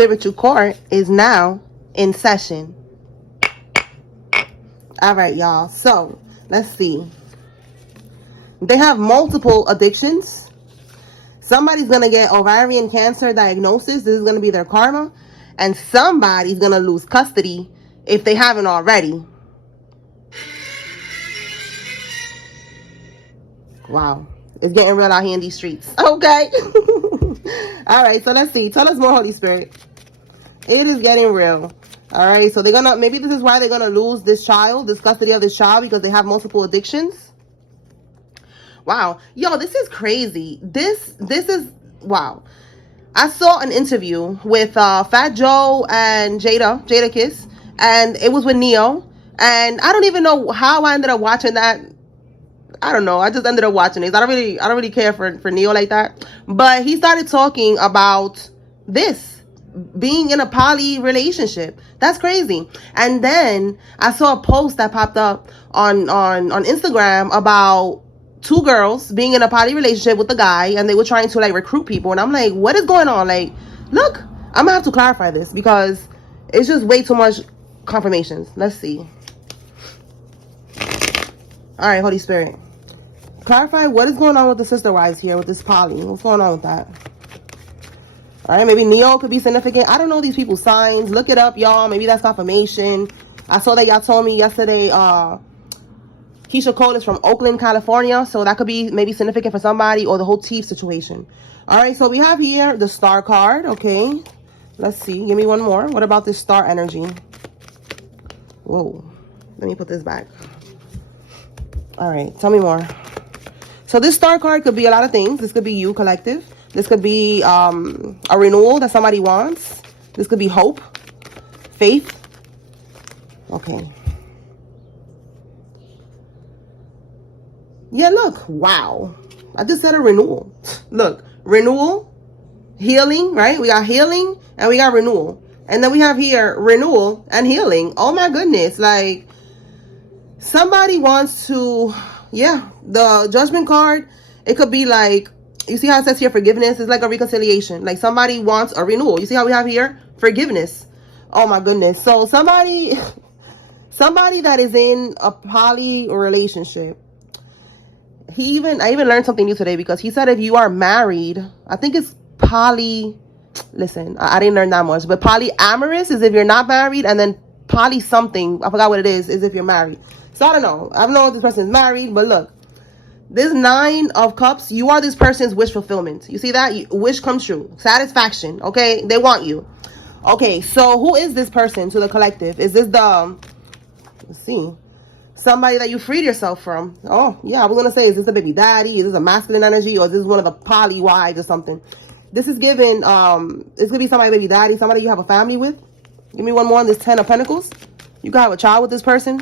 spiritual court is now in session. All right, y'all. So let's see. They have multiple addictions. Somebody's going to get ovarian cancer diagnosis. This is going to be their karma. And somebody's going to lose custody if they haven't already. Wow. It's getting real out here in these streets. Okay. All right. So let's see. Tell us more, Holy Spirit. It is getting real. All right. So they're going to, maybe this is why they're going to lose this child, this custody of this child, because they have multiple addictions. Wow. Yo, this is crazy. This is, wow. I saw an interview with Fat Joe and Jada Kiss, and it was with Neo. And I don't even know how I ended up watching that. I don't know. I just ended up watching it. I don't really care for Neo like that. But he started talking about this, being in a poly relationship. That's crazy. And then I saw a post that popped up on Instagram about two girls being in a poly relationship with a guy, and they were trying to like recruit people. And I'm like, what is going on? Like, look, I'm gonna have to clarify this because it's just way too much confirmations. Let's see. All right, Holy Spirit, clarify what is going on with the sister wives here with this poly. What's going on with that? All right, maybe Neo could be significant. I don't know these people's signs. Look it up, y'all. Maybe that's confirmation. I saw that y'all told me yesterday Keisha Cole is from Oakland, California. So that could be maybe significant for somebody, or the whole Teeth situation. All right, so we have here the star card. Okay, let's see. Give me one more. What about this star energy? Whoa, let me put this back. All right, tell me more. So this star card could be a lot of things. This could be you, collective. This could be a renewal that somebody wants. This could be hope, faith. Okay. Yeah, look. Wow. I just said a renewal. Look, renewal, healing, right? We got healing and we got renewal. And then we have here renewal and healing. Oh my goodness. Like, somebody wants to, yeah, the judgment card, it could be like, you see how it says here forgiveness? It's like a reconciliation. Like somebody wants a renewal. You see how we have here forgiveness? Oh my goodness. So somebody that is in a poly relationship, I even learned something new today, because he said if you are married, I think it's poly, listen, I didn't learn that much, but polyamorous is if you're not married, and then poly something, I forgot what it is if you're married. So I don't know. I don't know if this person is married, but look, this 9 of Cups, you are this person's wish fulfillment. You see that? Wish come true. Satisfaction. Okay? They want you. Okay, so who is this person to the collective? Is this the, let's see, somebody that you freed yourself from? Oh, yeah, I was going to say, is this a baby daddy? Is this a masculine energy? Or is this one of the poly wives or something? This is given, it's going to be somebody baby daddy, somebody you have a family with. Give me one more on this 10 of Pentacles. You can have a child with this person.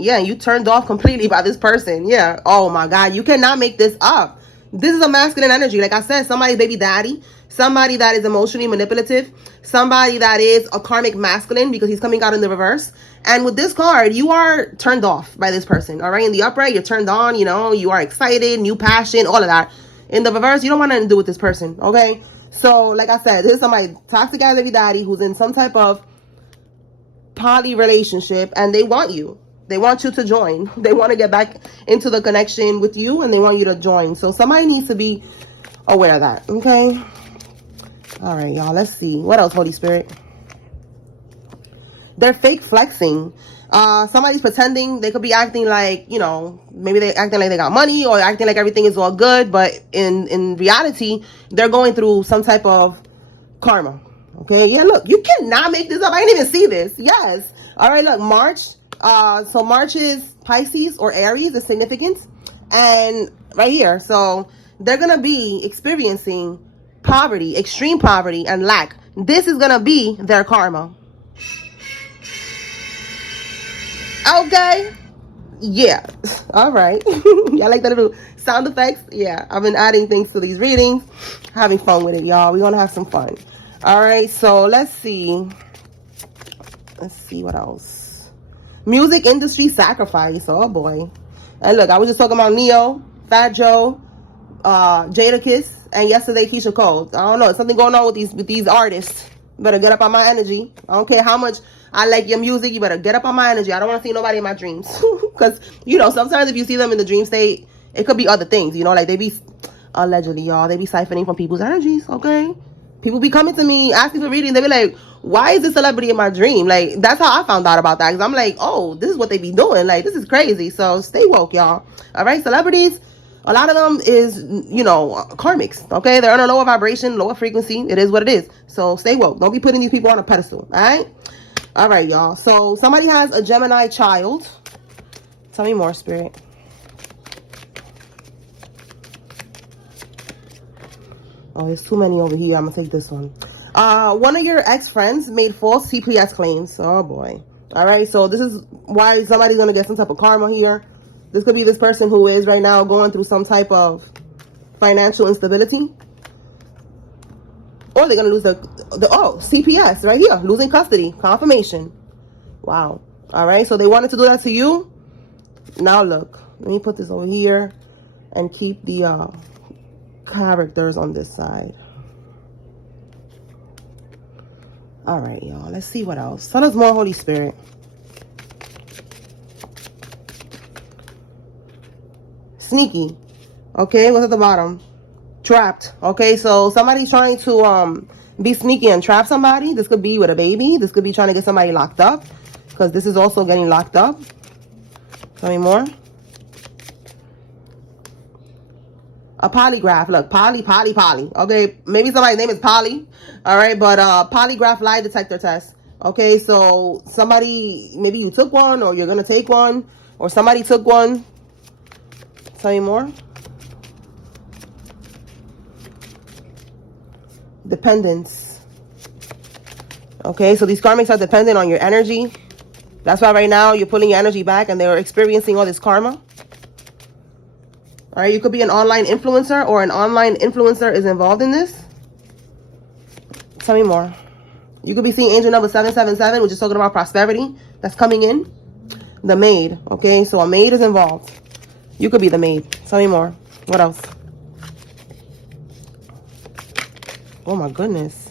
Yeah, you turned off completely by this person. Yeah. Oh my God. You cannot make this up. This is a masculine energy. Like I said, somebody's baby daddy, somebody that is emotionally manipulative, somebody that is a karmic masculine, because he's coming out in the reverse. And with this card, you are turned off by this person. All right. In the upright, you're turned on, you know, you are excited, new passion, all of that. In the reverse, you don't want nothing to do with this person. Okay. So like I said, this is somebody toxic ass baby daddy who's in some type of poly relationship, and they want you. They want you to join. They want to get back into the connection with you, and they want you to join. So somebody needs to be aware of that. Okay. All right, y'all. Let's see. What else, Holy Spirit? They're fake flexing. Somebody's pretending. They could be acting like, you know, maybe they're acting like they got money, or acting like everything is all good. But in reality, they're going through some type of karma. Okay. Yeah, look. You cannot make this up. I didn't even see this. Yes. All right, look. March. So March is Pisces or Aries, the significance, and right here, so they're gonna be experiencing poverty, extreme poverty and lack. This is gonna be their karma. Okay, yeah, all right. Y'all like that little sound effects? Yeah, I've been adding things to these readings, having fun with it, y'all. We're gonna have some fun. All right, so let's see what else. Music industry sacrifice. Oh boy. And look, I was just talking about Neo, Fat Joe, Jada Kiss, and yesterday Keisha Cole. I don't know. Something going on with these artists. You better get up on my energy. I don't care how much I like your music. You better get up on my energy. I don't want to see nobody in my dreams. Because, you know, sometimes if you see them in the dream state, it could be other things, you know, like they be, allegedly, y'all, they be siphoning from people's energies, okay? People be coming to me, asking for readings. They be like, why is this celebrity in my dream? Like, that's how I found out about that. Because I'm like, oh, this is what they be doing. Like, this is crazy. So stay woke, y'all. All right, celebrities, a lot of them is, you know, karmics, okay? They're on a lower vibration, lower frequency. It is what it is. So stay woke. Don't be putting these people on a pedestal, all right? All right, y'all. So somebody has a Gemini child. Tell me more, Spirit. Oh, there's too many over here. I'm going to take this one. One of your ex-friends made false CPS claims. Oh, boy. All right, so this is why somebody's going to get some type of karma here. This could be this person who is right now going through some type of financial instability. Or they're going to lose the CPS right here. Losing custody. Confirmation. Wow. All right, so they wanted to do that to you. Now, look. Let me put this over here and keep the characters on this side. All right, y'all. Let's see what else. Tell us more, Holy Spirit. Sneaky. Okay, what's at the bottom? Trapped. Okay, so somebody's trying to be sneaky and trap somebody. This could be with a baby. This could be trying to get somebody locked up, because this is also getting locked up. Tell me more. A polygraph. Look, poly. Okay, maybe somebody's name is Polly. All right, but polygraph lie detector test. Okay, so somebody, maybe you took one, or you're gonna take one, or somebody took one. Tell me more. Dependence. Okay, so these karmics are dependent on your energy. That's why right now you're pulling your energy back, and they're experiencing all this karma. All right, you could be an online influencer, or an online influencer is involved in this. Tell me more. You could be seeing angel number 777, which is talking about prosperity that's coming in. The maid. Okay, so a maid is involved. You could be the maid. Tell me more. What else? Oh my goodness.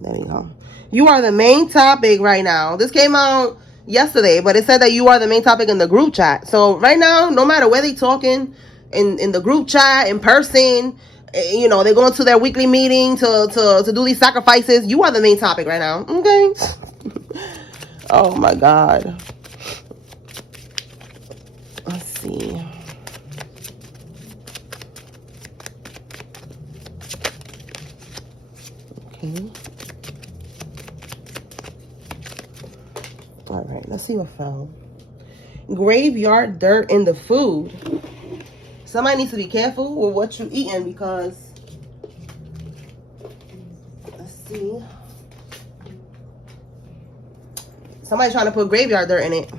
There we go. You are the main topic right now. This came out yesterday, but it said that you are the main topic in the group chat. So right now, no matter where they talking, in the group chat, in person, you know, they're going to their weekly meeting to do these sacrifices. You are the main topic right now. Okay. Oh my God. Let's see. Okay. All right, let's see what fell. Graveyard dirt in the food. Somebody needs to be careful with what you're eating, because, let's see. Somebody's trying to put graveyard dirt in it.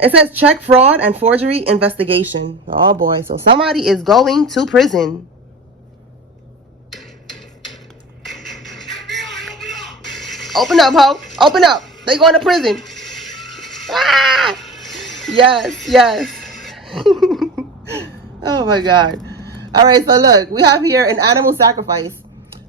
It says check fraud and forgery investigation. Oh boy, so somebody is going to prison. Open up, ho. Open up. They going to prison. Ah! Yes, yes. Oh my God. All right, so look, we have here an animal sacrifice.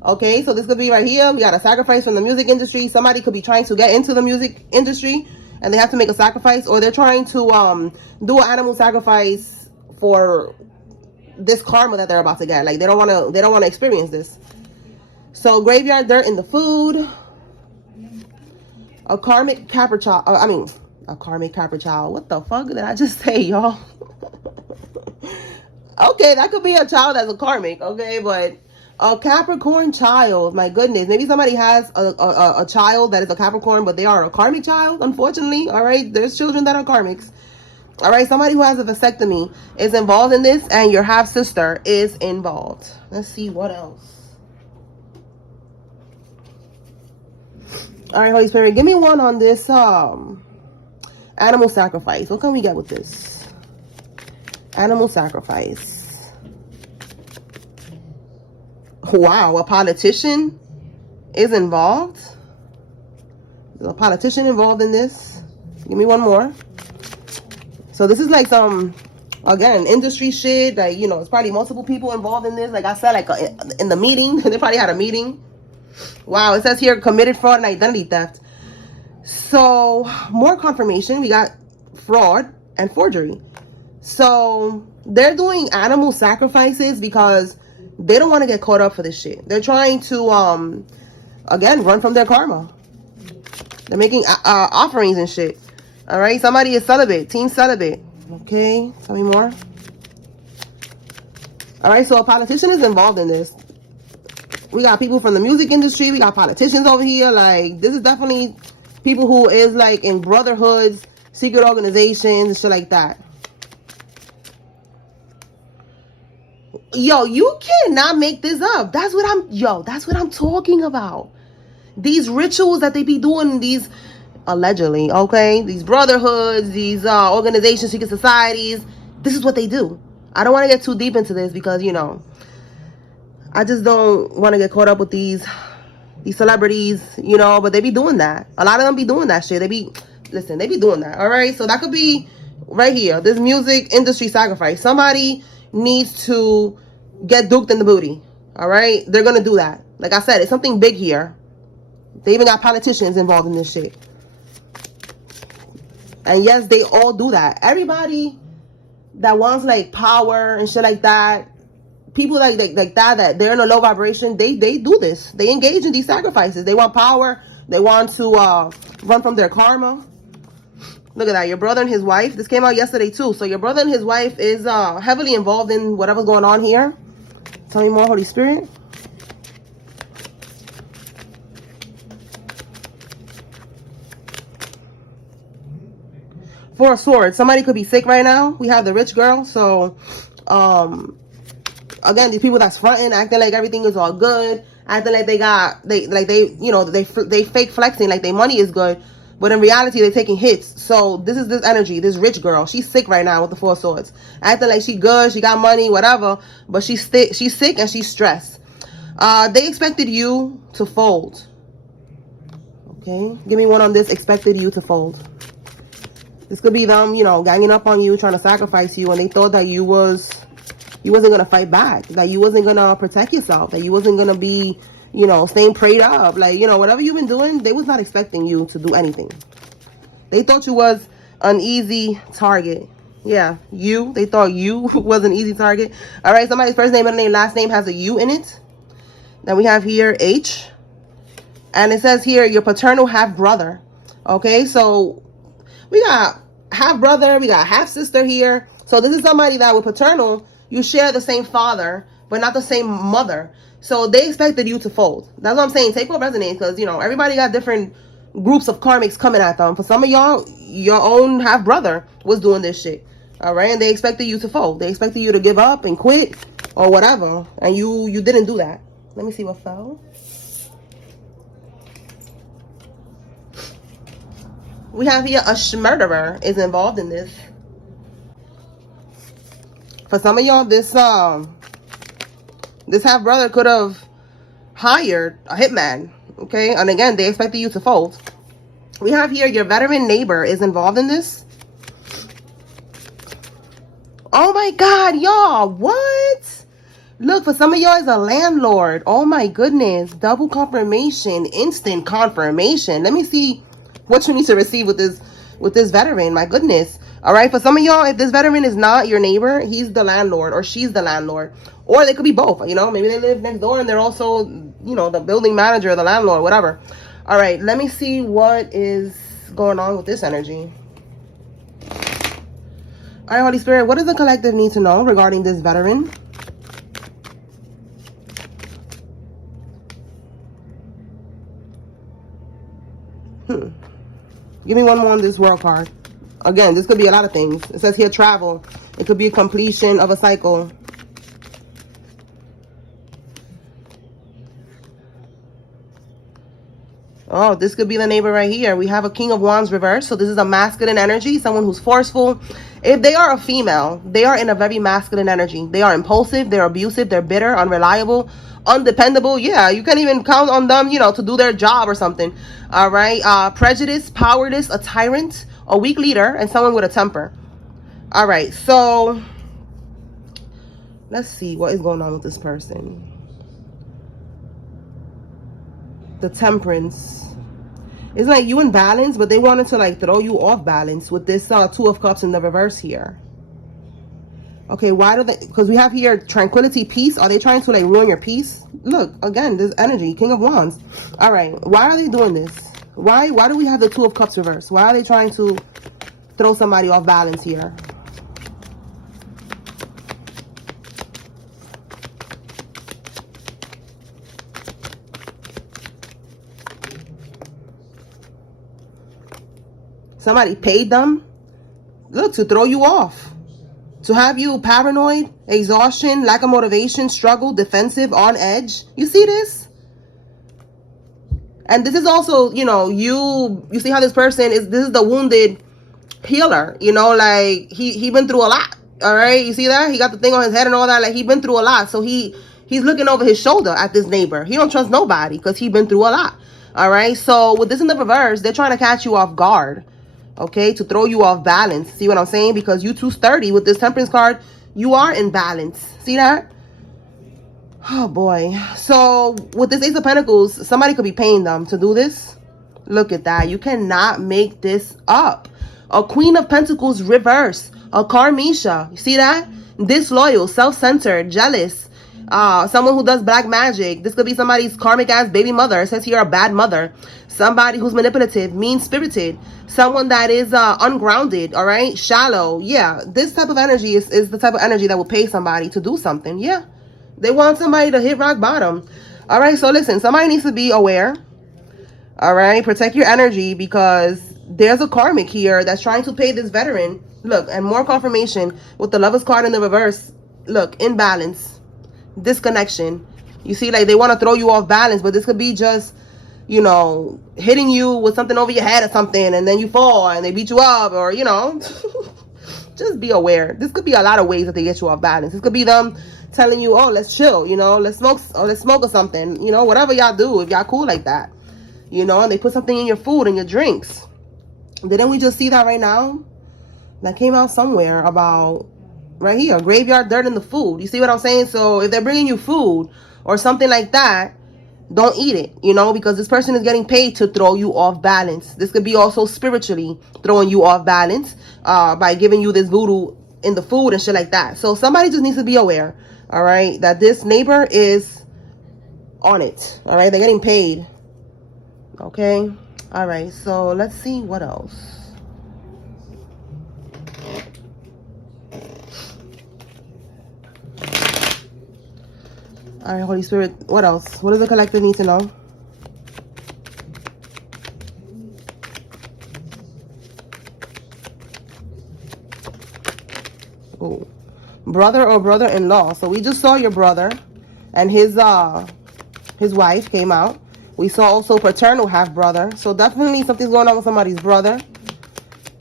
Okay, so this could be right here. We got a sacrifice from the music industry. Somebody could be trying to get into the music industry, and they have to make a sacrifice, or they're trying to do an animal sacrifice for this karma that they're about to get. Like, they don't want to experience this. So graveyard dirt in the food. A karmic capricorn. A karmic capricorn. What the fuck did I just say, y'all? Okay, that could be a child that's a karmic. Okay, but a Capricorn child. My goodness, maybe somebody has a child that is a Capricorn, but they are a karmic child. Unfortunately, all right. There's children that are karmics. All right, somebody who has a vasectomy is involved in this, and your half sister is involved. Let's see what else. All right, Holy Spirit, give me one on this animal sacrifice. What can we get with this? Animal sacrifice. Wow, a politician is involved. There's a politician involved in this. Give me one more. So this is like some Again, industry shit, like, you know, it's probably multiple people involved in this. Like I said, like in the meeting, they probably had a meeting. Wow, it says here committed fraud and identity theft. So more confirmation, we got fraud and forgery. So they're doing animal sacrifices because they don't want to get caught up for this shit. They're trying to again run from their karma. They're making offerings and shit. All right, somebody is celibate, team celibate. Okay, tell me more. All right, so a politician is involved in this. We got people from the music industry. We got politicians over here. Like, this is definitely people who is like in brotherhoods, secret organizations, and shit like that. Yo, you cannot make this up. That's what I'm talking about. These rituals that they be doing, these allegedly, okay, these brotherhoods, these organizations, secret societies, this is what they do. I don't want to get too deep into this because, you know, I just don't want to get caught up with these celebrities, you know, but they be doing that. A lot of them be doing that shit. They be doing that. All right, so that could be right here, this music industry sacrifice. Somebody needs to get duked in the booty. All right, they're gonna do that. Like I said, it's something big here. They even got politicians involved in this shit. And yes, they all do that. Everybody that wants like power and shit like that, people like that they're in a low vibration, they do this. They engage in these sacrifices. They want power. They want to run from their karma. Look at that. Your brother and his wife. This came out yesterday too. So your brother and his wife is heavily involved in whatever's going on here. Tell me more, Holy Spirit. Four of Swords. Somebody could be sick right now. We have the rich girl. So, again, these people that's fronting, acting like everything is all good, acting like they fake flexing like their money is good, but in reality they're taking hits. So this is this energy, this rich girl. She's sick right now with the Four of Swords, acting like she good, she got money, whatever, but she's sick and she's stressed. They expected you to fold. Okay, give me one on this. Expected you to fold. This could be them, you know, ganging up on you, trying to sacrifice you, and they thought that you wasn't going to fight back, that you wasn't going to protect yourself, that you wasn't going to be, you know, staying prayed up. Like, you know, whatever you've been doing, they was not expecting you to do anything. They thought you was an easy target. Yeah, they thought you was an easy target. All right, somebody's first name, middle name, last name has a U in it. Then we have here H. And it says here, your paternal half-brother. Okay, so we got half-brother, we got half-sister here. So this is somebody that with paternal, you share the same father, but not the same mother. So they expected you to fold. That's what I'm saying. Take what resonates, because, you know, everybody got different groups of karmics coming at them. For some of y'all, your own half-brother was doing this shit. All right? And they expected you to fold. They expected you to give up and quit or whatever. And you didn't do that. Let me see what fell. We have here a murderer is involved in this. For some of y'all, this half brother could have hired a hitman. Okay, and again, they expected you to fold. We have here your veteran neighbor is involved in this. Oh my God, y'all! What? Look, for some of y'all, is a landlord. Oh my goodness! Double confirmation, instant confirmation. Let me see what you need to receive with this veteran. My goodness. All right, for some of y'all, if this veteran is not your neighbor, he's the landlord or she's the landlord, or they could be both. You know, maybe they live next door and they're also, you know, the building manager, the landlord, whatever. All right, let me see what is going on with this energy. All right, Holy Spirit, what does the collective need to know regarding this veteran? Give me one more on this world card. Again, this could be a lot of things. It says here travel. It could be a completion of a cycle. Oh, this could be the neighbor right here. We have a King of Wands reverse. So this is a masculine energy, someone who's forceful. If they are a female, they are in a very masculine energy. They are impulsive, they're abusive, they're bitter, unreliable, undependable. Yeah, you can't even count on them, you know, to do their job or something. All right, prejudiced, powerless, a tyrant, a weak leader, and someone with a temper. All right, so Let's see what is going on with this person. The Temperance. It's like you in balance, but they wanted to like throw you off balance with this Two of Cups in the reverse here. Okay, why do they? Because we have here tranquility, peace. Are they trying to like ruin your peace? Look, again, this energy, King of Wands. All right, why are they doing this? Why do we have the Two of Cups reversed? Why are they trying to throw somebody off balance here? Somebody paid them, look, to throw you off. To have you paranoid, exhaustion, lack of motivation, struggle, defensive, on edge. You see this? And this is also, you know, you see how this person is, this is the wounded healer, you know, like he been through a lot. All right, you see that? He got the thing on his head and all that, like he been through a lot. So he's looking over his shoulder at this neighbor. He don't trust nobody because he been through a lot. All right, so with this in the reverse, they're trying to catch you off guard. Okay, to throw you off balance. See what I'm saying? Because you too sturdy with this Temperance card, you are in balance. See that? Oh boy. So with this Ace of Pentacles, somebody could be paying them to do this. Look at that. You cannot make this up. A Queen of Pentacles reverse. A Karmisha. You see that? Disloyal, self-centered, jealous. Someone who does black magic. This could be somebody's karmic ass baby mother. It says here a bad mother. Somebody who's manipulative, mean-spirited. Someone that is ungrounded, all right? Shallow. Yeah, this type of energy is the type of energy that will pay somebody to do something. Yeah, they want somebody to hit rock bottom. All right, so listen, somebody needs to be aware. All right, protect your energy because there's a karmic here that's trying to pay this veteran. Look, and more confirmation with the Lovers card in the reverse. Look, imbalance, disconnection. You see, like they want to throw you off balance, but this could be just, you know, hitting you with something over your head or something, and then you fall and they beat you up, or, you know, just be aware. This could be a lot of ways that they get you off balance. This could be them telling you, oh, let's chill, you know, let's smoke or something, you know, whatever y'all do, if y'all cool like that, you know, and they put something in your food and your drinks. Didn't we just see that right now? That came out somewhere about right here, graveyard dirt in the food. You see what I'm saying? So if they're bringing you food or something like that, don't eat it, you know, because this person is getting paid to throw you off balance. This could be also spiritually throwing you off balance by giving you this voodoo in the food and shit like that. So somebody just needs to be aware, all right, that this neighbor is on it, all right? They're getting paid, okay? All right, so let's see what else. All right, Holy Spirit, what else? What does the collective need to know? Oh, brother or brother-in-law. So we just saw your brother and his wife came out. We saw also paternal half-brother. So definitely something's going on with somebody's brother.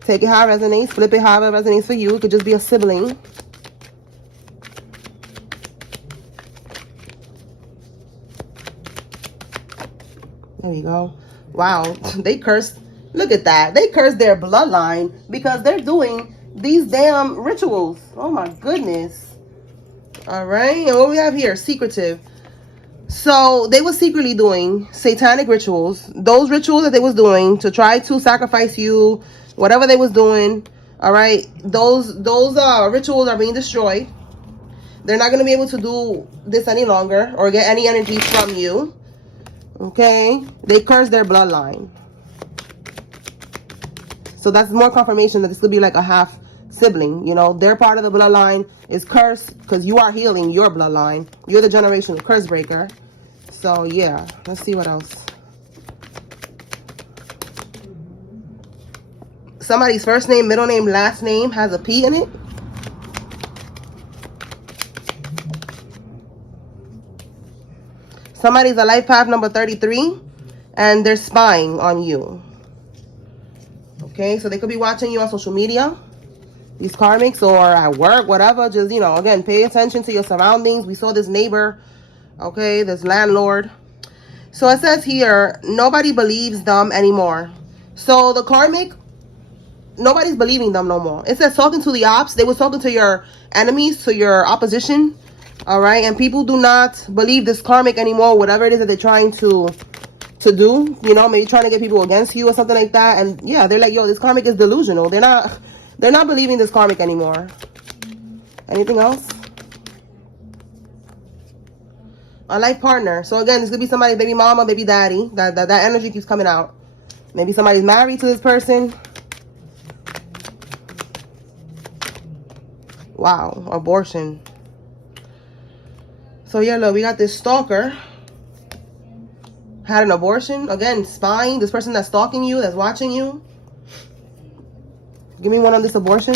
Take it how it resonates. Flip it how it resonates for you. It could just be a sibling. There we go. Wow, they cursed. Look at that. They cursed their bloodline because they're doing these damn rituals. Oh my goodness. All right, and what we have here, secretive. So they were secretly doing satanic rituals. Those rituals that they was doing to try to sacrifice you, whatever they was doing. All right, those rituals are being destroyed. They're not going to be able to do this any longer or get any energy from you. Okay, they cursed their bloodline. So that's more confirmation that this could be like a half sibling. You know, their part of the bloodline is cursed because you are healing your bloodline. You're the generational curse breaker. So yeah, let's see what else. Somebody's first name, middle name, last name has a P in it. Somebody's a life path number 33 and they're spying on you. Okay, so they could be watching you on social media, these karmics, or at work, whatever. Just, you know, again, pay attention to your surroundings. We saw this neighbor, okay, this landlord. So it says here, nobody believes them anymore. So the karmic nobody's believing them no more. It says talking to the ops. They were talking to your enemies, to your opposition. All right. And people do not believe this karmic anymore, whatever it is that they're trying to do, you know, maybe trying to get people against you or something like that. And yeah, they're like, yo, this karmic is delusional. They're not believing this karmic anymore. Anything else? A life partner. So again, this could be somebody's baby mama, baby daddy. That energy keeps coming out. Maybe somebody's married to this person. Wow, abortion. So yeah, look, we got this stalker. Had an abortion. Again, spying. This person that's stalking you, that's watching you. Give me one on this abortion.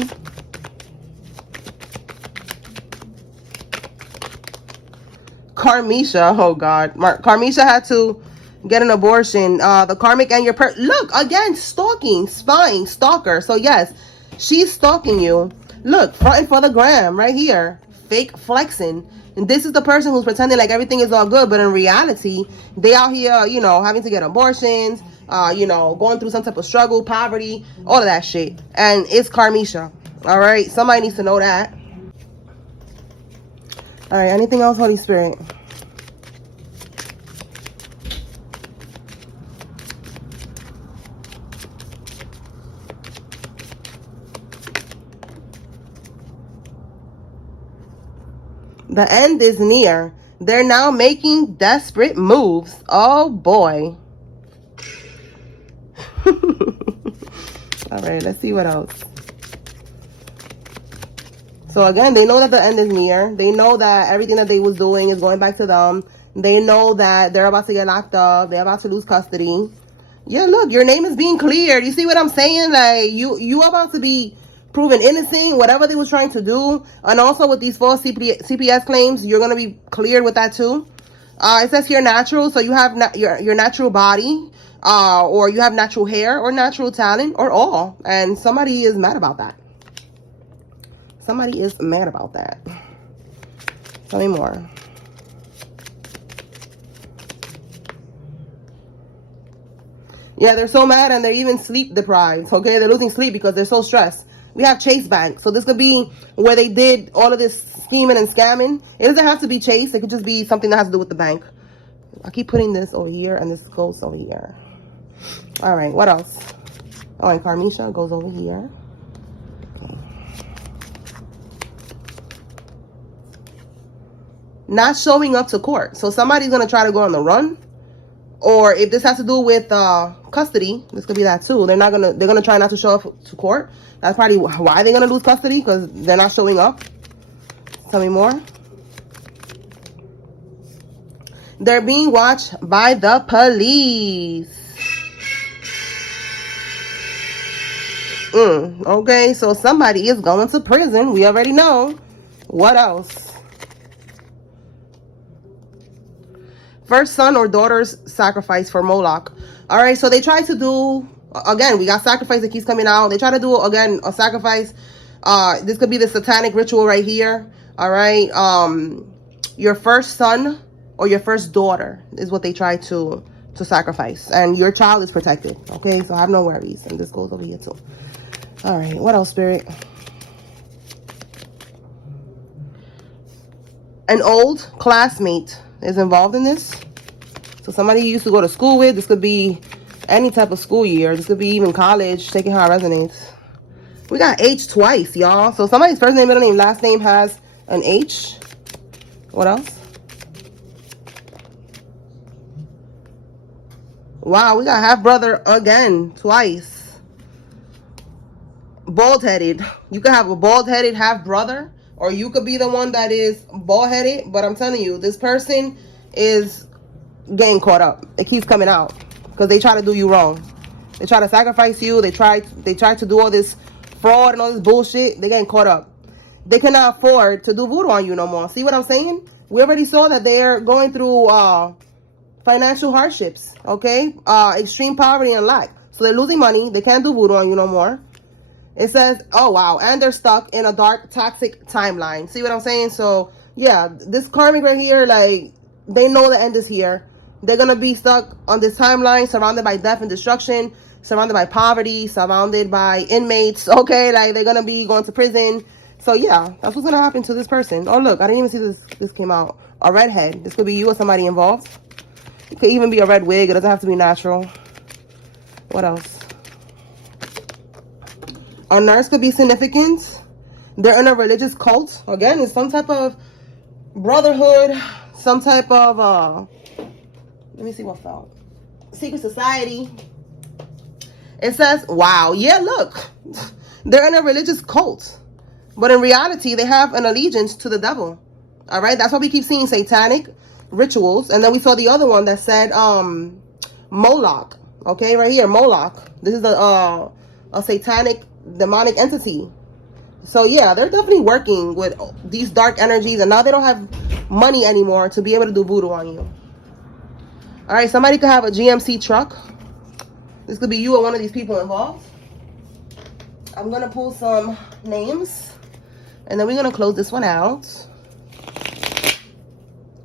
Karmisha. Oh, God. Karmisha had to get an abortion. The karmic and your look, again, stalking, spying, stalker. So, yes, she's stalking you. Look, fronting for the gram right here. Fake flexing. And this is the person who's pretending like everything is all good, but in reality, they out here, you know, having to get abortions, you know, going through some type of struggle, poverty, all of that shit. And it's Karmisha. All right, somebody needs to know that. All right, anything else, Holy Spirit? The end is near. They're now making desperate moves. Oh, boy. All right, let's see what else. So, again, they know that the end is near. They know that everything that they was doing is going back to them. They know that they're about to get locked up. They're about to lose custody. Yeah, look, your name is being cleared. You see what I'm saying? Like, you about to be proven innocent, whatever they was trying to do. And also with these false CPS claims, you're going to be cleared with that too. It says here natural, so you have your natural body, or you have natural hair or natural talent or all. And somebody is mad about that. Somebody is mad about that. Tell me more. Yeah, they're so mad and they're even sleep deprived. Okay, they're losing sleep because they're so stressed. We have Chase Bank. So this could be where they did all of this scheming and scamming. It doesn't have to be Chase. It could just be something that has to do with the bank. I keep putting this over here and this goes over here. All right, what else? Oh, and Karmisha goes over here. Okay. Not showing up to court. So somebody's going to try to go on the run. Or if this has to do with custody, this could be that too. They're gonna try not to show up to court. That's probably why they're gonna lose custody, because they're not showing up. Tell me more. They're being watched by the police. Okay, so somebody is going to prison. We already know. What else? First son or daughter's sacrifice for Moloch. All right, so they try to do, again, we got sacrifice that keeps coming out. They try to do, again, a sacrifice. This could be the satanic ritual right here. All right. Your first son or your first daughter is what they try to sacrifice. And your child is protected. Okay, so have no worries. And this goes over here too. All right, what else, Spirit? An old classmate is involved in this. So somebody you used to go to school with. This could be any type of school year. This could be even college. Taking how it resonates. We got H twice, y'all. So somebody's first name, middle name, last name has an H. What else? Wow, we got half brother again, twice. Bald-headed. You could have a bald-headed half brother. Or you could be the one that is bald-headed. But I'm telling you, this person is getting caught up. It keeps coming out. Because they try to do you wrong. They try to sacrifice you. They try to do all this fraud and all this bullshit. They're getting caught up. They cannot afford to do voodoo on you no more. See what I'm saying? We already saw that they're going through financial hardships. Okay? Extreme poverty and lack. So they're losing money. They can't do voodoo on you no more. It says, oh, wow. And they're stuck in a dark, toxic timeline. See what I'm saying? So, yeah, this karmic right here, like, they know the end is here. They're going to be stuck on this timeline, surrounded by death and destruction. surrounded by poverty, surrounded by inmates, okay? Like, they're going to be going to prison. So, yeah, that's what's going to happen to this person. Oh, look, I didn't even see this came out. A redhead. This could be you or somebody involved. It could even be a red wig. It doesn't have to be natural. What else? A nurse could be significant. They're in a religious cult. Again, it's some type of brotherhood, some type of, let me see what fell. Secret society. It says, wow, yeah, look. They're in a religious cult. But in reality, they have an allegiance to the devil. All right? That's why we keep seeing satanic rituals. And then we saw the other one that said Moloch. Okay, right here, Moloch. This is a satanic, demonic entity. So, yeah, they're definitely working with these dark energies. And now they don't have money anymore to be able to do voodoo on you. All right, somebody could have a GMC truck. This could be you or one of these people involved. I'm going to pull some names. And then we're going to close this one out.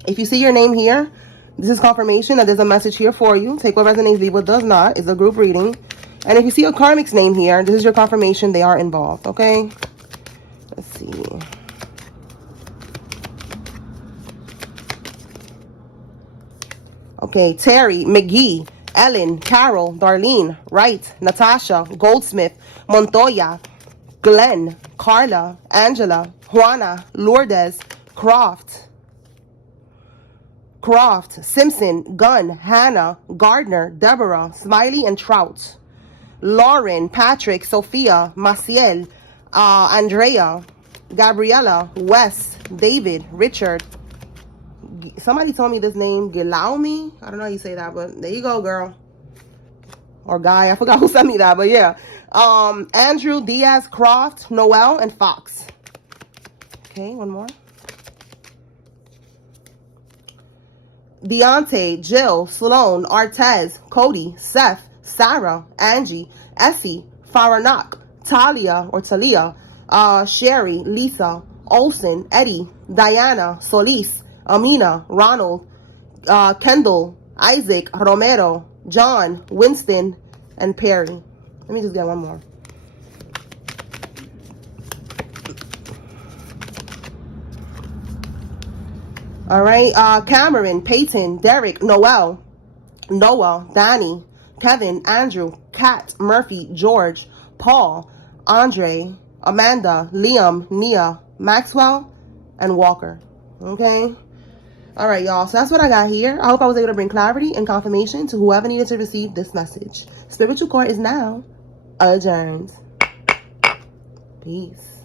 If you see your name here, this is confirmation that there's a message here for you. Take what resonates, leave what does not. It's a group reading. And if you see a Karmic's name here, this is your confirmation they are involved, okay? Let's see. Okay, Terry, McGee, Ellen, Carol, Darlene, Wright, Natasha, Goldsmith, Montoya, Glenn, Carla, Angela, Juana, Lourdes, Croft, Simpson, Gunn, Hannah, Gardner, Deborah, Smiley, and Trout, Lauren, Patrick, Sophia, Maciel, Andrea, Gabriella, Wes, David, Richard. Somebody told me this name, Gilaumi. I don't know how you say that, but there you go, girl. Or guy. I forgot who sent me that, but yeah. Andrew, Diaz, Croft, Noel, and Fox. Okay, one more. Deontay, Jill, Sloan, Artez, Cody, Seth, Sarah, Angie, Essie, Faranak, Talia, Sherry, Lisa, Olson, Eddie, Diana, Solis, Amina, Ronald, Kendall, Isaac, Romero, John, Winston, and Perry. Let me just get one more. All right, Cameron, Peyton, Derek, Noel, Noah, Danny, Kevin, Andrew, Kat, Murphy, George, Paul, Andre, Amanda, Liam, Nia, Maxwell, and Walker. Okay? All right, y'all. So that's what I got here. I hope I was able to bring clarity and confirmation to whoever needed to receive this message. Spiritual court is now adjourned. Peace.